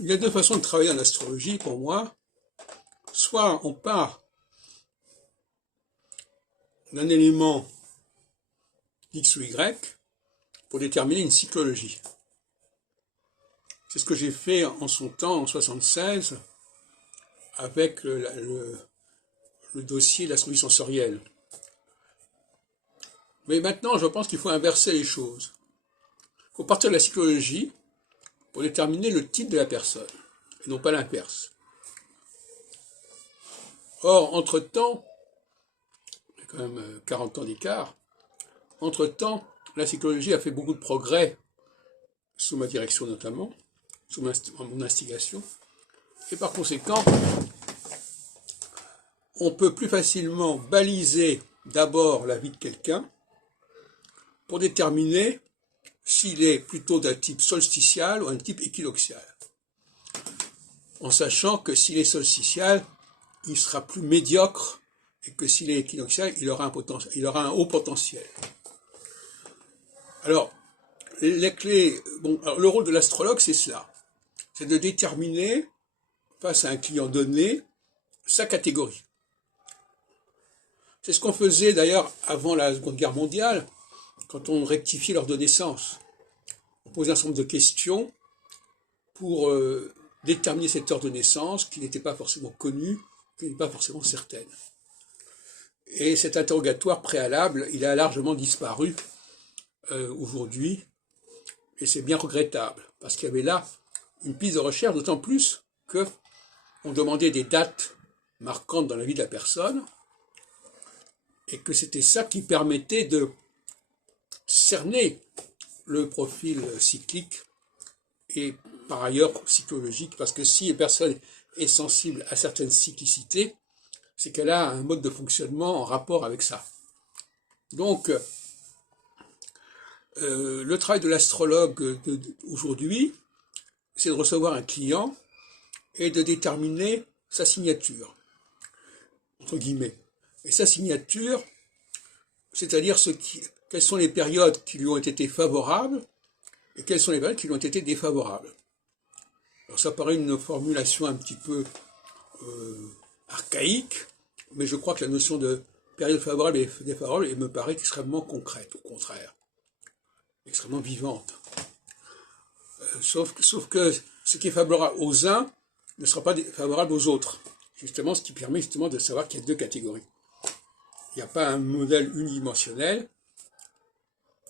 Il y a deux façons de travailler en astrologie pour moi. Soit on part d'un élément X ou Y pour déterminer une cyclologie. C'est ce que j'ai fait en son temps, en 76, avec le dossier de l'astrologie sensorielle. Mais maintenant, je pense qu'il faut inverser les choses. Il faut partir de la cyclologie pour déterminer le type de la personne, et non pas l'inverse. Or, entre-temps, il y a quand même 40 ans d'écart, entre-temps, la psychologie a fait beaucoup de progrès, sous ma direction notamment, sous mon instigation, et par conséquent, on peut plus facilement baliser d'abord la vie de quelqu'un pour déterminer s'il est plutôt d'un type solsticial ou un type équinoxial. En sachant que s'il est solsticial, il sera plus médiocre et que s'il est équinoxial, il aura un haut potentiel. Alors, les clés, alors le rôle de l'astrologue, c'est cela. C'est de déterminer, face à un client donné, sa catégorie. C'est ce qu'on faisait d'ailleurs avant la Seconde Guerre mondiale, quand on rectifiait l'heure de naissance. On posait un certain nombre de questions pour déterminer cette heure de naissance qui n'était pas forcément connue, qui n'est pas forcément certaine. Et cet interrogatoire préalable, il a largement disparu aujourd'hui, et c'est bien regrettable, parce qu'il y avait là une piste de recherche, d'autant plus qu'on demandait des dates marquantes dans la vie de la personne, et que c'était ça qui permettait de cerner le profil cyclique et par ailleurs psychologique, parce que si une personne est sensible à certaines cyclicités, c'est qu'elle a un mode de fonctionnement en rapport avec ça. Donc, le travail de l'astrologue aujourd'hui, c'est de recevoir un client et de déterminer sa signature, entre guillemets. Et sa signature, c'est-à-dire quelles sont les périodes qui lui ont été favorables et quelles sont les périodes qui lui ont été défavorables. Alors ça paraît une formulation un petit peu archaïque, mais je crois que la notion de période favorable et défavorable me paraît extrêmement concrète, au contraire, extrêmement vivante. Sauf que ce qui est favorable aux uns ne sera pas favorable aux autres. Justement, ce qui permet justement de savoir qu'il y a deux catégories. Il n'y a pas un modèle unidimensionnel.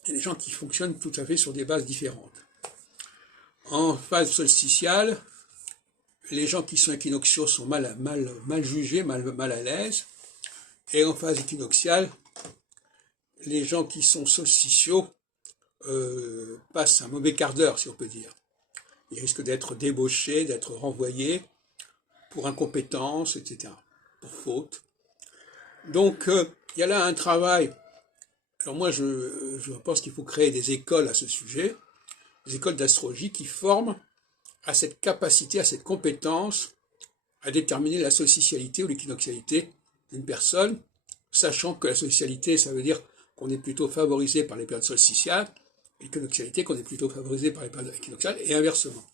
Il y a des gens qui fonctionnent tout à fait sur des bases différentes. En phase solsticiale, les gens qui sont équinoxiaux sont mal jugés, mal à l'aise. Et en phase équinoxiale, les gens qui sont solsticiaux passent un mauvais quart d'heure, si on peut dire. Ils risquent d'être débauchés, d'être renvoyés pour incompétence, etc., pour faute. Donc, il y a là un travail. Alors moi, je pense qu'il faut créer des écoles à ce sujet, des écoles d'astrologie qui forment à cette capacité, à cette compétence à déterminer la solsticialité ou l'équinoxialité d'une personne, sachant que la solsticialité, ça veut dire qu'on est plutôt favorisé par les périodes solsticiales, et l'équinoxialité qu'on est plutôt favorisé par les périodes équinoxiales, et inversement.